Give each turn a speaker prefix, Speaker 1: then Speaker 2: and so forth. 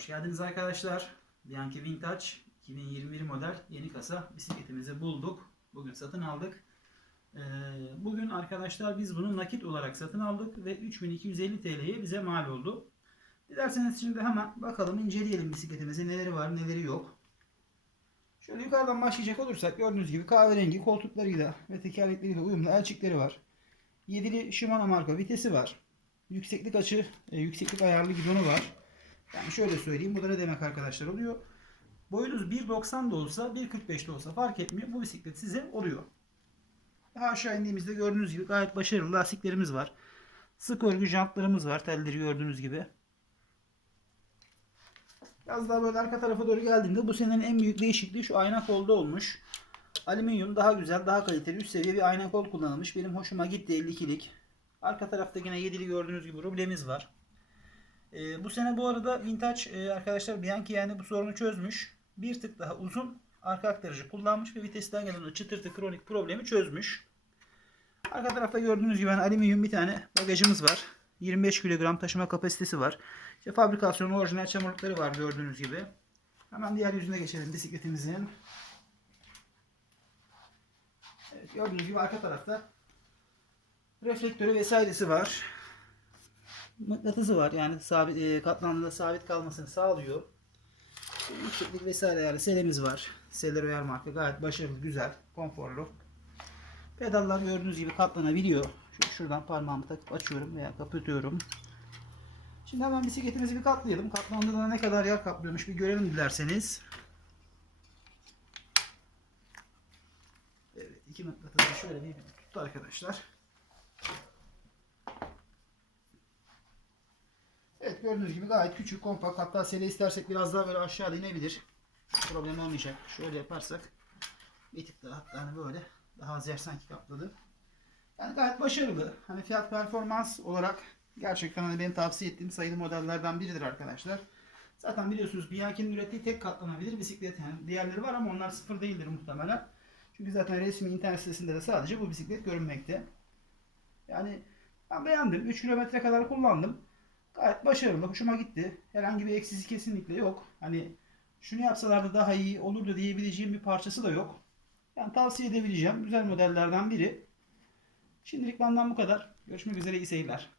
Speaker 1: Hoş geldiniz arkadaşlar. Bianchi Vintage 2021 model yeni kasa bisikletimizi bulduk. Bugün satın aldık. Ee, Bugün arkadaşlar biz bunu nakit olarak satın aldık ve 3250 TL'ye bize mal oldu. Dilerseniz şimdi hemen bakalım inceleyelim bisikletimize neleri var neleri yok. Şöyle yukarıdan başlayacak olursak gördüğünüz gibi kahverengi koltuklarıyla ve tekerlekleriyle uyumlu elçikleri var. Yedili Shimano marka vitesi var. Yükseklik açı, e, yükseklik ayarlı gidonu var. Yani şöyle söyleyeyim. Bu da ne demek arkadaşlar oluyor? Boyunuz 1.90 da olsa 1.45 de olsa fark etmiyor. Bu bisiklet size oluyor. Daha aşağı indiğimizde gördüğünüz gibi gayet başarılı lastiklerimiz var. Sık örgü jantlarımız var. Telleri gördüğünüz gibi. Biraz daha böyle arka tarafa doğru geldiğinde bu senenin en büyük değişikliği şu ayna kolda olmuş. Alüminyum daha güzel, daha kaliteli, üst seviye bir ayna kol kullanılmış. Benim hoşuma gitti 52'lik. Arka tarafta yine 7'li gördüğünüz gibi rublemiz var. Ee, bu sene bu arada Vintage e, arkadaşlar Bianchi yani bu sorunu çözmüş. Bir tık daha uzun arka aktarıcı kullanmış ve vitesten gelen o çıtırtı kronik problemi çözmüş. Arka tarafta gördüğünüz gibi yani alüminyum bir tane bagajımız var. 25 kilogram taşıma kapasitesi var. İşte fabrikasyonu orijinal çamurlukları var gördüğünüz gibi. Hemen diğer yüzüne geçelim bisikletimizin. Evet, gördüğünüz gibi arka tarafta reflektörü vesairesi var. Mıknatısı var yani sabit e, katlandığında sabit kalmasını sağlıyor. Yükseklik vesaire yani selemiz var. Seller Royal marka gayet başarılı, güzel, konforlu. Pedallar gördüğünüz gibi katlanabiliyor. Şu şuradan parmağımı takıp açıyorum veya kapatıyorum. Şimdi hemen bisikletimizi bir katlayalım. Katlandığında ne kadar yer kaplıyormuş bir görelim dilerseniz. Evet, iki mıknatısı şöyle bir tuttu arkadaşlar. Gördüğünüz gibi gayet küçük, kompakt. Hatta sele istersek biraz daha böyle aşağıda inebilir. Problem olmayacak. Şöyle yaparsak bir tık daha hatta hani böyle daha az yer sanki kapladı. Yani gayet başarılı. Hani fiyat performans olarak gerçekten hani benim tavsiye ettiğim sayılı modellerden biridir arkadaşlar. Zaten biliyorsunuz Bianchi'nin ürettiği tek katlanabilir bisiklet. Yani diğerleri var ama onlar sıfır değildir muhtemelen. Çünkü zaten resmi internet sitesinde de sadece bu bisiklet görünmekte. Yani ben beğendim. 3 kilometre kadar kullandım. Gayet başarılı. Hoşuma gitti. Herhangi bir eksisi kesinlikle yok. Hani şunu yapsalardı daha iyi olurdu diyebileceğim bir parçası da yok. Yani tavsiye edebileceğim güzel modellerden biri. Şimdilik benden bu kadar. Görüşmek üzere iyi seyirler.